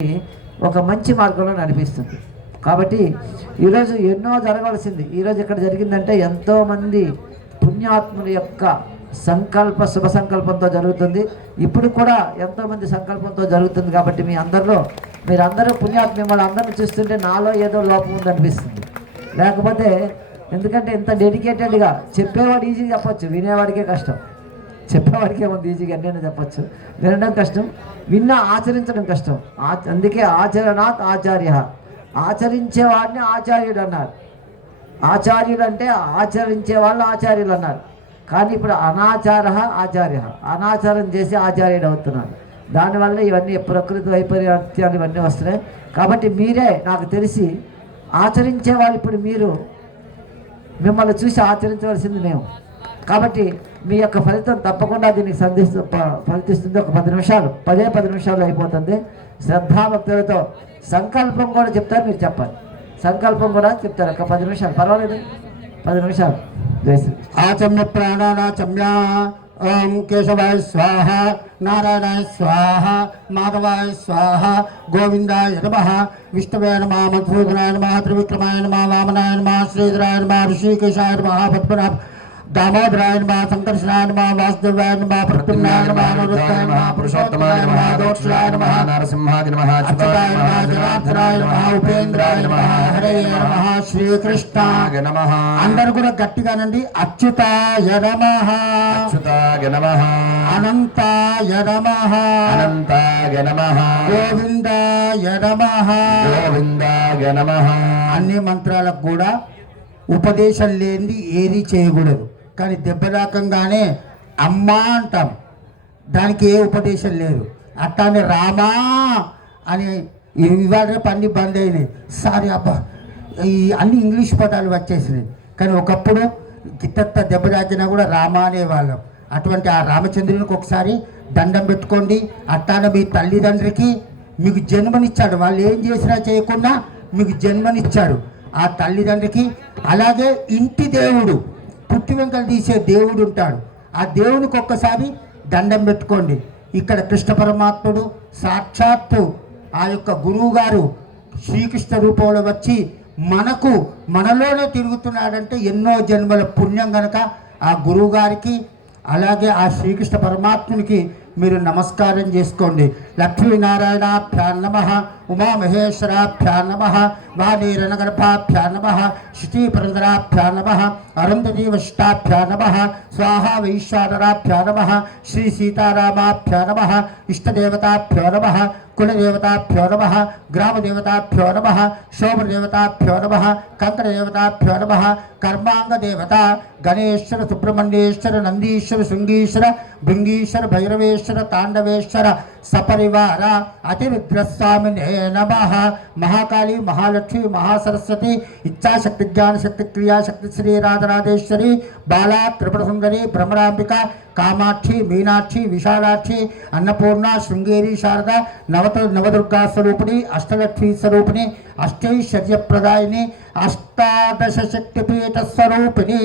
ఒక మంచి మార్గంలో నడిపిస్తుంది. కాబట్టి ఈరోజు ఎన్నో జరగవలసింది ఈరోజు ఇక్కడ జరిగిందంటే ఎంతోమంది పుణ్యాత్ముల యొక్క శుభ సంకల్పంతో జరుగుతుంది. ఇప్పుడు కూడా ఎంతోమంది సంకల్పంతో జరుగుతుంది. కాబట్టి మీరందరూ పుణ్యాత్మ మిమ్మల్ని అందరిని చూస్తుంటే నాలో ఏదో లోపం ఉందనిపిస్తుంది. లేకపోతే ఎందుకంటే ఇంత డెడికేటెడ్గా చెప్పేవాడు ఈజీగా చెప్పచ్చు, వినేవాడికే కష్టం. చెప్పేవాడికి ఏముంది, ఈజీగా అన్నీ చెప్పచ్చు, వినడం కష్టం, ఆచరించడం కష్టం. అందుకే ఆచరణాత్ ఆచార్య, ఆచరించేవాడిని ఆచార్యుడు అన్నారు. ఆచార్యుడు అంటే ఆచరించే వాళ్ళు ఆచార్యులు అన్నారు. కానీ ఇప్పుడు అనాచార ఆచార్య, అనాచారం చేసి ఆచార్యుడు అవుతున్నాడు. దానివల్ల ఇవన్నీ ప్రకృతి వైపరీత్యాలు ఇవన్నీ వస్తున్నాయి. కాబట్టి మీరే నాకు తెలిసి ఆచరించే వాళ్ళు ఇప్పుడు మిమ్మల్ని చూసి ఆచరించవలసింది మేము. కాబట్టి మీ యొక్క ఫలితం తప్పకుండా దీనికి ఫలిస్తుంది. ఒక 10 నిమిషాలు 10 నిమిషాలు అయిపోతుంది. శ్రద్ధాభక్తులతో సంకల్పం కూడా చెప్తారు, మీరు చెప్పాలి. సంకల్పం కూడా చెప్తారు. ఒక 10 నిమిషాలు పర్వాలేదు, 10 నిమిషాలు. ఆచమ్య ప్రాణాచమ్య. ఓం కేశవాయ స్వాహ, నారాయణాయ స్వాహ, మాధవాయ స్వాహ, గోవిందాయ నమః, విష్ణవే నమః, మధుసూదనాయ నమః, త్రివిక్రమాయ నమః, వామనాయ నమః, శ్రీధరాయ నమః, ఋషికేశాయ నమః, పద్మనాభ दामोदराय नमः, संकर्षणाय नमः, वासुदेवाय नमः, प्रद्युम्नाय नमः, अनिरुद्धाय नमः, पुरुषोत्तमाय नमः, दोक्षाय नमः, नरसिंहाय नमः, अच्युताय नमः, जनार्दनाय नमः, उपेन्द्राय नमः, हरे नमः, श्रीकृष्णाय नमः. అందరూ కూడా గట్టిగానండి. అచ్యుతాయ నమః, అచ్యుతాయ నమః, అనంతాయ నమః, అనంతాయ నమః, గోవిందాయ నమః, గోవిందాయ నమః. అన్ని మంత్రాలకు కూడా ఉపదేశం లేనిది ఏది చేయకూడదు. కానీ దెబ్బలాకంగానే అమ్మా అంటాం, దానికి ఏ ఉపదేశం లేదు. అట్లానే రామా అని ఇవాళ పని బంద్ అయినాయి. సారీ అబ్బా, ఈ అన్ని ఇంగ్లీష్ పదాలు వచ్చేసినాయి. కానీ ఒకప్పుడు గిత్తత్త దెబ్బ తాకినా కూడా రామా అనేవాళ్ళం. అటువంటి ఆ రామచంద్రునికి ఒకసారి దండం పెట్టుకోండి. అట్లానే మీ తల్లిదండ్రికి మీకు జన్మనిచ్చాడు, వాళ్ళు ఏం చేసినా చేయకుండా మీకు జన్మనిచ్చాడు ఆ తల్లిదండ్రికి. అలాగే ఇంటి దేవుడు, పుట్టి వెంకలు తీసే దేవుడు ఉంటాడు. ఆ దేవునికి ఒక్కసారి దండం పెట్టుకోండి. ఇక్కడ కృష్ణ పరమాత్ముడు సాక్షాత్తు ఆ యొక్క గురువు గారు శ్రీకృష్ణ రూపంలో వచ్చి మనలోనే తిరుగుతున్నాడంటే ఎన్నో జన్మల పుణ్యం కనుక ఆ గురువు గారికి అలాగే ఆ శ్రీకృష్ణ పరమాత్మునికి మీరు నమస్కారం చేసుకోండి. లక్ష్మీనారాయణాభ్యాం నమః, ఉమామహేశ్వరాభ్యాం నమః, వాణీరణగర్భాభ్యాం నమః, శృతిపురంధరాభ్యాం నమః, అరుంధతీ వశిష్టాభ్యాం నమః, స్వాహా వైశ్వానరాభ్యాం నమః, శ్రీ సీతారామాభ్యాం నమః, ఇష్టదేవతాభ్యో నమః, కులదేవతాభ్యో నమః, గ్రామదేవతాభ్యో నమః, శోభదేవతాభ్యో నమః, కంకణదేవతాభ్యో నమః, కర్మాంగదేవత గణేశ్వర, సుబ్రహ్మణ్యేశ్వర, నందీశ్వర, శృంగీశ్వర, భృంగీశ్వర, భైరవేశ్వర, తాండవేశ్వర, సపరివార అతిరుద్రస్వామినే నమః. మహాకాళి, మహాలక్ష్మి, మహాసరస్వతి, ఇచ్ఛాశక్తి, జ్ఞానశక్తి, క్రియాశక్తి, శ్రీ రాధరాధేశ్వరి, బాలా, త్రిపుర సుందరి, భ్రమరాంబిక, కామాక్షి, మీనాక్షి, విశాలాక్షి, అన్నపూర్ణ, శృంగేరి, శారద, నవదుర్గా స్వరూపిణి, అష్టలక్ష్మీ స్వరూపిణి, అష్టైశ్వర్యప్రదాయిని, అష్టాదశ శక్తిపీఠ స్వరూపిణి,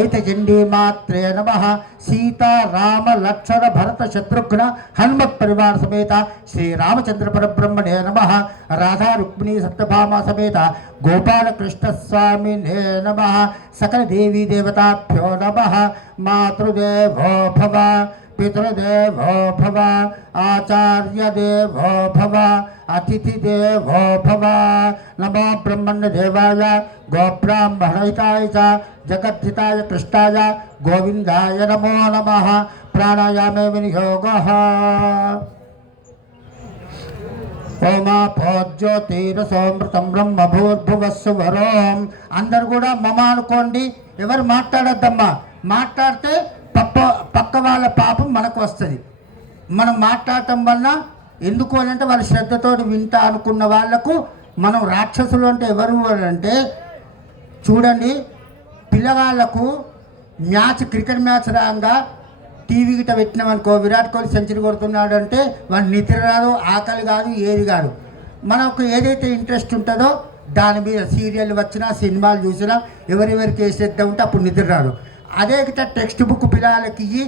ఐతచండీ మాత్రే నమః. సీతా, రామ, లక్ష్మణ, భరత, శత్రుఘ్న, హనుమత్ పరివార సమేత శ్రీ రామచంద్ర పరబ్రహ్మణే నమః. రాధా, రుక్మిణీ, సత్యభామ సమేత గోపాలకృష్ణ స్వామినే నమః. సకల దేవీ దేవతాభ్యో నమః. మాతృదేవో భవ, పితృదేవో భవ, ఆచార్యదేవో భవ, అతిథిదేవో భవ. నమో బ్రహ్మణ్యదేవాయ, గోబ్రాహ్మణహితాయ చ జగద్ధితాయ కృష్ణాయ గోవిందాయ నమో నమః. ప్రాణాయామే వినియోగః. ఓమాపోజ్యోతిరసోమృతం బ్రహ్మభూర్భువస్సువరోం. అందరు కూడా మమ అనుకోండి, ఎవరు మాట్లాడొద్దమ్మా. మాట్లాడితే పక్క వాళ్ళ పాపం మనకు వస్తుంది. మనం మాట్లాడటం వల్ల ఎందుకు అంటే వాళ్ళ శ్రద్ధతో వింటా అనుకున్న వాళ్లకు మనం రాక్షసులు అంటే ఎవరు అంటే చూడండి, పిల్లవాళ్లకు క్రికెట్ మ్యాచ్ రాగా టీవీ గిట్ట పెట్టినామనుకో, విరాట్ కోహ్లీ సెంచరీ కొడుతున్నాడు అంటే వాడు నిద్ర రాదు, ఆకలి కాదు, ఏది కాదు. మనకు ఏదైతే ఇంట్రెస్ట్ ఉంటుందో దాని మీద సీరియల్ వచ్చినా సినిమాలు చూసినా ఎవరెవరికి ఏ శ్రద్ధ ఉంటే అప్పుడు నిద్ర రాదు. అదే గిట్ట టెక్స్ట్ బుక్ పిల్లలకి ఇయ్యి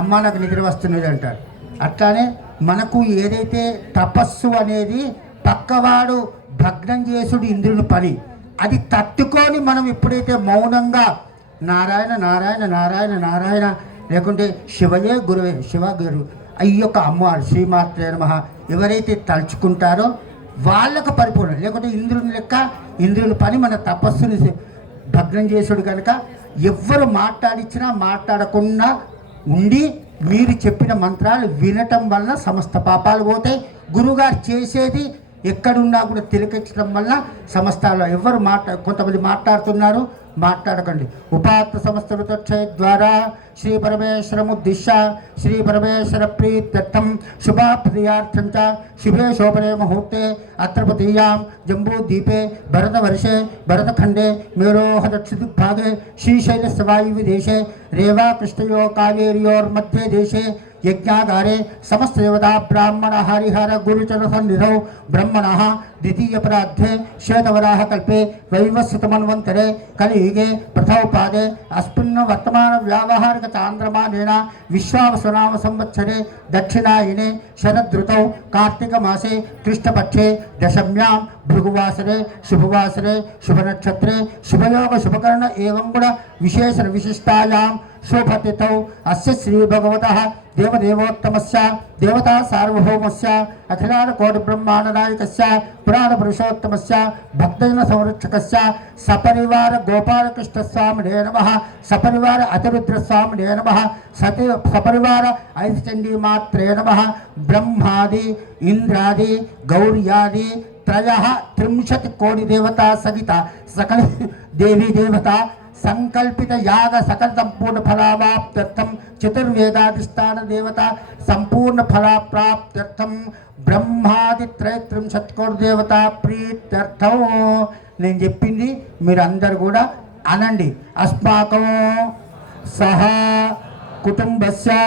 అమ్మ నాకు నిద్ర వస్తున్నది అంటారు. అట్లానే మనకు ఏదైతే తపస్సు అనేది పక్కవాడు భగ్నం చేసుడు ఇంద్రుని పని. అది తట్టుకొని మనం ఎప్పుడైతే మౌనంగా నారాయణ నారాయణ నారాయణ నారాయణ లేకుంటే శివయే గురువే శివ గురు అయ్యొక్క అమ్మవారు శ్రీమాత్రే నమః ఎవరైతే తలుచుకుంటారో వాళ్ళకు పరిపూర్ణ. లేకుంటే ఇంద్రుని లెక్క ఇంద్రుని పని మన తపస్సుని భగ్నం చేసుడు కనుక ఎవ్వరు మాట్లాడించినా మాట్లాడకుండా ఉండి మీరు చెప్పిన మంత్రాలు వినటం వల్ల సమస్త పాపాలు పోతాయి. గురువుగారు చేసేది ఎక్కడున్నా కూడా తిలకించడం వల్ల సమస్తాలు ఎవరు కొంతమంది మాట్లాడుతున్నారు, మాట్లాడకండి. ఉపాత్త సమస్తక్షయ ద్వారా శ్రీ పరమేశ్వరముద్దిశ్య శ్రీ పరమేశ్వర ప్రీత్యర్థం శుభాప్రియార్థం చ శుభే శోభనే ముహూర్తే అత్రపతీయాం జంబూద్వీపే భరతవర్షే భరతఖండే మేరోహ దక్షిణదిగ్భాగే శ్రీశైలस्य वायुव्यदेशे रेवा कृष्णयो कावेर्योर्मध्ये देशे यज्ञागारे समस्त देवता ब्राह्मण हरिहर गुरुचर सन्निधौ ब्रह्मणः द्वितीय पराध्ये श्वेतवराह कल्पे वैवस्वतमन्वन्तरे कलियुगे प्रथमपादे अस्मिन् वर्तमान व्यावहारिक चान्द्रमानेन विश्वावसुनाम संवत्सरे दक्षिणायने शरदृतौ कार्तिक मासे कृष्णपक्षे दशम्यां भृगुवासरे शुभवासरे शुभनक्षत्रे शुभयोग शुभकर्ण एवं गुण विशेष विशिष्टायां शुभतिथौ अस्य श्री भगवतः देवदेवोत्तमस्य देवता सार्वभौमस्य अखिलांड कोटि ब्रह्मांड नायकस्य पुराण पुरुषोत्तमस्य भक्तजन संरक्षकस्य सपरिवार गोपाल कृष्ण स्वामिने नमः सपरिवार अतिरुद्र स्वामिने नमः सपरिवार ऐचंडी मात्रे नमः ब्रह्मादि इंद्रादि गौर्यादि त्रयः 30 कोटि देवता सहित सकल देवी देवता संकल्पित याग सकल संपूर्ण फलावाप्त्यर्थम चतुर्वेदाधिष्ठान देवता संपूर्ण फला प्राप्त्यर्थम ब्रह्मादि 33 कोटि देवता प्रीत्यर्थम నేను చెప్పింది మీరు అందరూ కూడా అనండి. అస్మాకం సహా కుటుంబస్య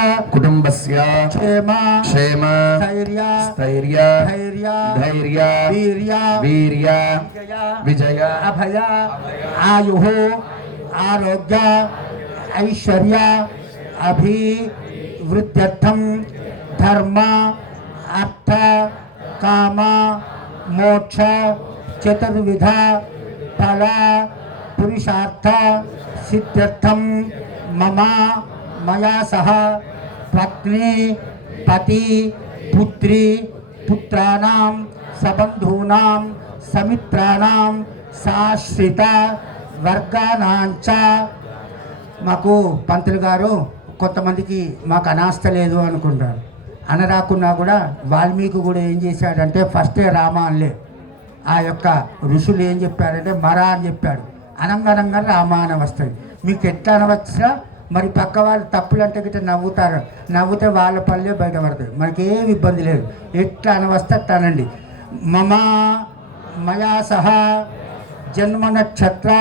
క్షేమ స్థైర్య ధైర్య వీర్య విజయ అభయ ఆయు ఆరోగ్య ఐశ్వర్య అభివృద్ధ్యర్థం ధర్మ అర్థ కామ మోక్ష చతుర్విధ ఫల పురుషార్థ సిద్ధ్యర్థం మమ మయా సహ పత్ని పతి పుత్రి పుత్రాణం సబంధూనాం సమిత్రాణం సాశ్రిత వర్గానాంచ. మాకు పంతులు గారు కొంతమందికి మాకు అనాస్థ లేదు అనుకుంటారు. అనరాకున్నా కూడా వాల్మీకి కూడా ఏం చేశాడంటే ఫస్టే రామ అనలే. ఆ యొక్క ఋషులు ఏం చెప్పారంటే మరా అని చెప్పాడు. అనంగనంగా రామ అని వస్తుంది. మీకు ఎట్లా అనవచ్చా మరి పక్క వాళ్ళు తప్పులు అంటే గిట్ట నవ్వుతారు. నవ్వుతే వాళ్ళ పల్లె బయటపడతాయి. మనకేం ఇబ్బంది లేదు. ఎట్లా అనవస్తే అట్లా అనండి. మమ మయా సహా జన్మ నక్షత్ర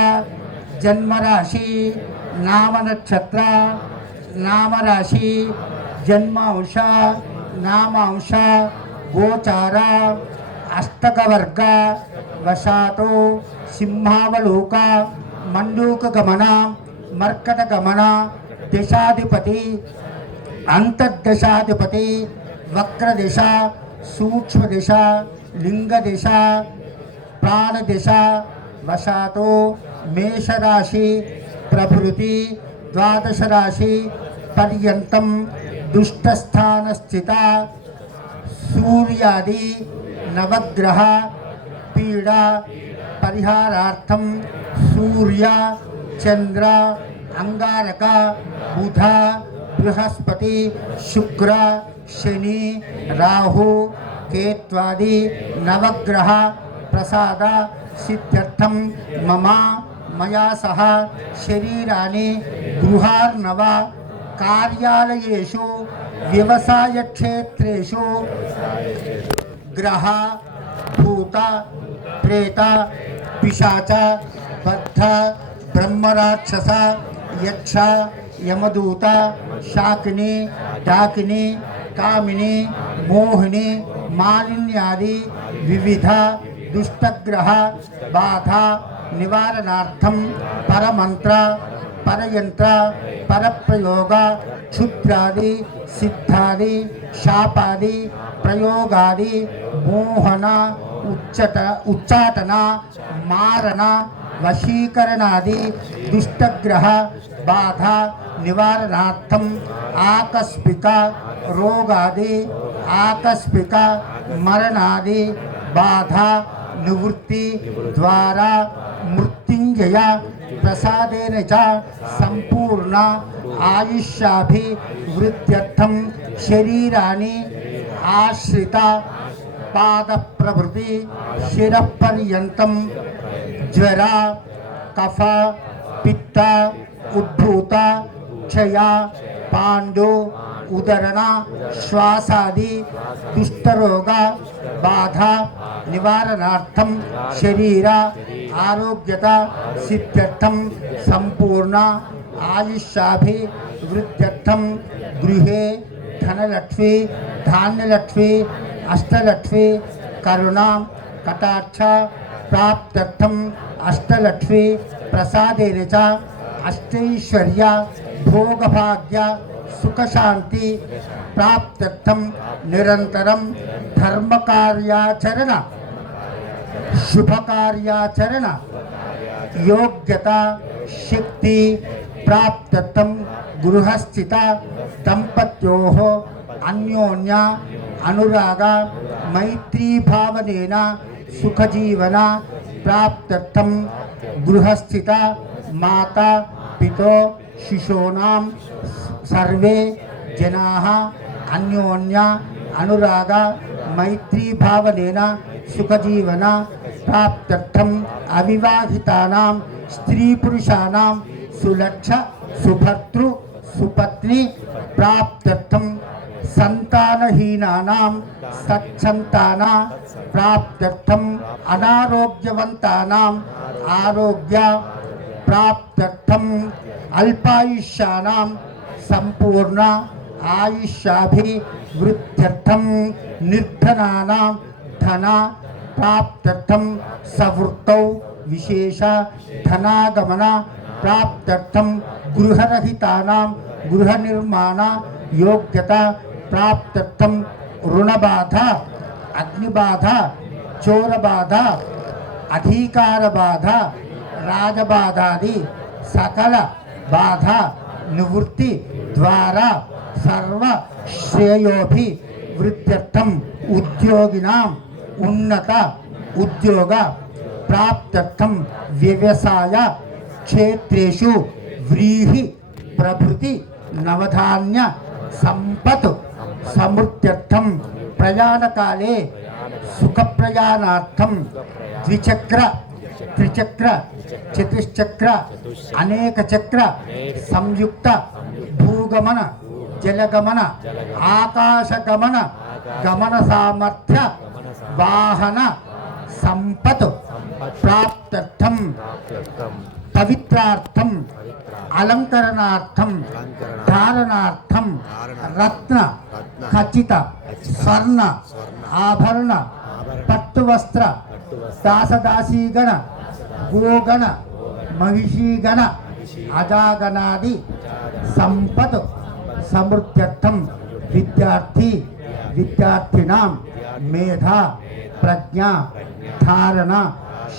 జన్మరాశి నామ నక్షత్ర నామరాశి జన్మాంశ నామాంశ గోచార అష్టకవర్గ వశాతో సింహావలోక మండూక గమన మర్కట గమన దశాధిపతి అంతర్దశాధిపతి వక్రదిశ సూక్ష్మదిశ లింగదిశ ప్రాణదిశ వశాతో మేషరాశి ప్రభృతి ద్వాదశ రాశి పర్యంతం దుష్టస్థాన స్థిత సూర్యాది నవగ్రహ పీడ పరిహారార్థం సూర్య చంద్ర అంగారక బుధ బృహస్పతి శుక్ర శని రాహు కేత్వాది నవగ్రహ ప్రసాద సిద్ధ్యర్థం మమ మయా సహ శరీరాన్ని గృహార్ణవ కార్యాలయేషు వ్యవసాయ క్షేత్రేషు గ్రహ భూత ప్రేత పిశాచ బద్ధ బ్రహ్మరాక్షస యక్ష యమదూత శాకిని డాకిని కామిని మోహిని మాలిన్యాది వివిధ దుష్టగ్రహ బాధ నివారణార్థం పరమంత్ర పరయంత్ర పరప్రయోగ క్షుద్రాది సిద్ధాది శాపాది ప్రయోగాది మోహన ఉచ్చాటన మారణ వశీకరణాది దుష్టగ్రహ బాధ నివారణార్థం ఆకస్మిక రోగాది ఆకస్మిక మరణాది బాధ నివృత్తి ద్వారా మృత్యుంజయ ప్రసాదేన చ సంపూర్ణ ఆయుష్యాభివృద్ధ్యర్థం శరీరాన్ని ఆశ్రిత పాద ప్రభృతి శిరపర్యంతం జ్వర కఫ పిత్త ఉద్భూత క్షయ పాండు ఉదరణ శ్వాసాది దుష్టరోగ బాధ నివారణార్థం శరీర ఆరోగ్యత సిద్ధ్యర్థం సంపూర్ణ ఆయుష్యాభివృద్ధ్యర్థం గృహే ధనలక్ష్మి ధాన్యలక్ష్మి అష్టలక్ష్మి కరుణ కటాక్ష ప్రాప్త్యర్థం అష్టలక్ష్మి ప్రసాదేన చ అష్టైశ్వర్య భోగభాగ్య సుఖశాంతి ప్రాప్త్యర్థం నిరంతరం ధర్మకార్యాచరణ శుభకార్యాచరణ యోగ్యత శక్తి ప్రాప్త్యర్థం గృహస్థిత దంపత్యోః అన్యోన్య అనురాగ మైత్రీభావనేన సుఖజీవన ప్రాప్త్యర్థం గృహస్థిత మాతా పితో శిశూనాం సర్వే జనాః అన్యోన్య అనురాగ మైత్రీభావనేన సుఖజీవన ప్రాప్త్యర్థం అవివాహితానాం స్త్రీ పురుషానాం సులక్ష సుభర్తృ సుపత్ని ప్రాప్త్యర్థం సంతానహీనానాం సత్సంతాన ప్రాప్త్యర్థం అనారోగ్యవంతానాం ఆరోగ్య ప్రాప్త్యర్థం అల్పాయుష్యానాం సంపూర్ణ ఆయుష్యాభివృద్ధ్యర్థం నిర్ధనానాం ధన ప్రాప్త్యర్థం సవృత్తౌ విశేష ధనాగమన ప్రాప్త్యర్థం గృహరహితానాం గృహ నిర్మాణ యోగ్యత ప్రాప్త్యర్థం రుణబాధ అగ్నిబాధ చోరబాధ అధికార బాధ రాజబాధాది సకల బాధ నివృత్తి ద్వారా సర్వ శ్రేయోభివృద్ధ్యర్థం ఉద్యోగినాం ఉన్నత ఉద్యోగ ప్రాప్త్యర్థం వ్యవసాయ క్షేత్రేషు వ్రీహి ప్రభృతి నవధాన్య సంపత్ సమృద్ధ్యర్థం ప్రయాణకాలే సుఖప్రయాణార్థం ద్విచక్ర త్రిచక్ర చతుశ్చక్ర అనేక చక్ర సంయుక్త భూగమన జలగమన ఆకాశగమన గమన సామర్థ్య వాహన సంపత్ ప్రాప్త్యర్థం పవిత్రార్థం అలంకరణార్థం ధారణార్థం రత్న ఖచ్చిత స్వర్ణ ఆభరణ పట్టువస్త్ర దాసదాసీగణ గోగణ మహిషీగణ అజాగణాది సంపత్ సమృద్ధ్యర్థం విద్యార్థినాం మేధా ప్రజ్ఞ ధారణ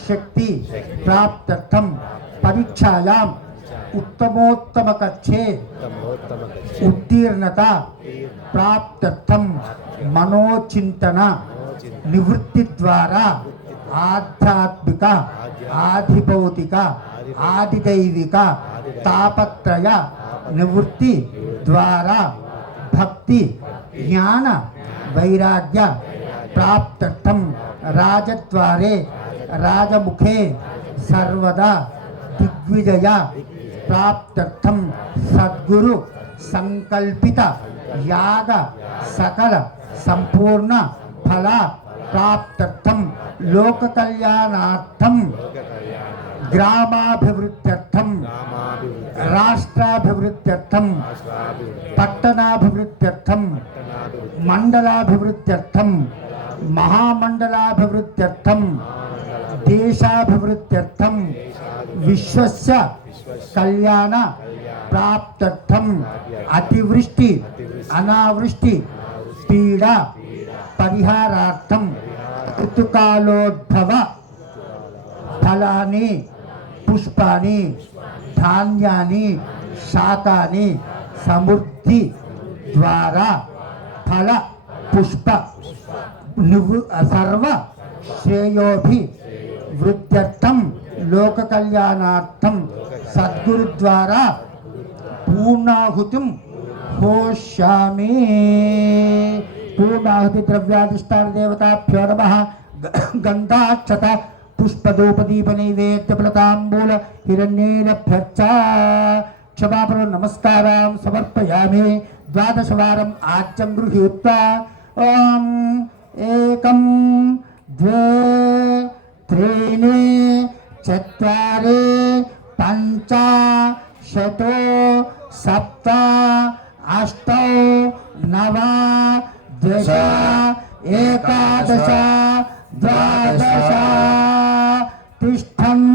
శక్తి ప్రాప్త్యర్థం పరీక్షాయాం ఉత్తమోత్తమ కక్షే ఉత్తీర్ణత ప్రాప్త్యర్థం మనోచింతన నివృత్తి ద్వారా ఆధ్యాత్మిక ఆధిభౌతిక ఆదిదైవిక తాపత్రయ నివృత్తి ద్వారా భక్తి జ్ఞాన వైరాగ్య ప్రాప్త్యర్థం రాజద్వారే రాజముఖే సర్వదా దిగ్విజయ ప్రాప్త్యర్థం సద్గురు సంకల్పిత యాగ సకల సంపూర్ణ ఫల ప్రాప్త్యర్థం లోక కళ్యాణార్థం గ్రామాభివృద్ధ్యర్థం రాష్ట్రాభివృద్ధ్యర్థం పట్టణాభివృద్ధ్యర్థం మండలాభివృద్ధ్యర్థం మహామండలాభివృద్ధ్యర్థం దేశాభివృద్ధ్యర్థం విశ్వస్య కళ్యాణ ప్రాప్త్యర్థం అతివృష్టి అనావృష్టి పీడ పరిహారార్థం ఋతుకాలోద్భవ ఫలాని పుష్పాని ధాన్యాన్ని శాకాని సమృద్ధి ద్వారా ఫల పుష్ప సర్వ శ్రేయోభి వృద్ధ్యర్థం లోక కళ్యాణార్థం సద్గురు ద్వారా పూర్ణాహుతిం హోష్యామి. పూర్ణాహుతి ద్రవ్యాధిష్టాన దేవతాభ్యో నమః. గంధాక్షత పుష్పదూపదీప నైవేద్య ఫలతాంబూల హిరణ్యేనభ్యర్చ క్షమాపణ నమస్కారం సమర్పయామి. ద్వాదశవారం ఆజ్యం గృహీత్వా ఓం ఏకం ద్వే త్రీణి చత్వారి పంచ షటో సప్త అష్టౌ నవ దశ ఏకాదశ ద్వాదశ తిష్టన్.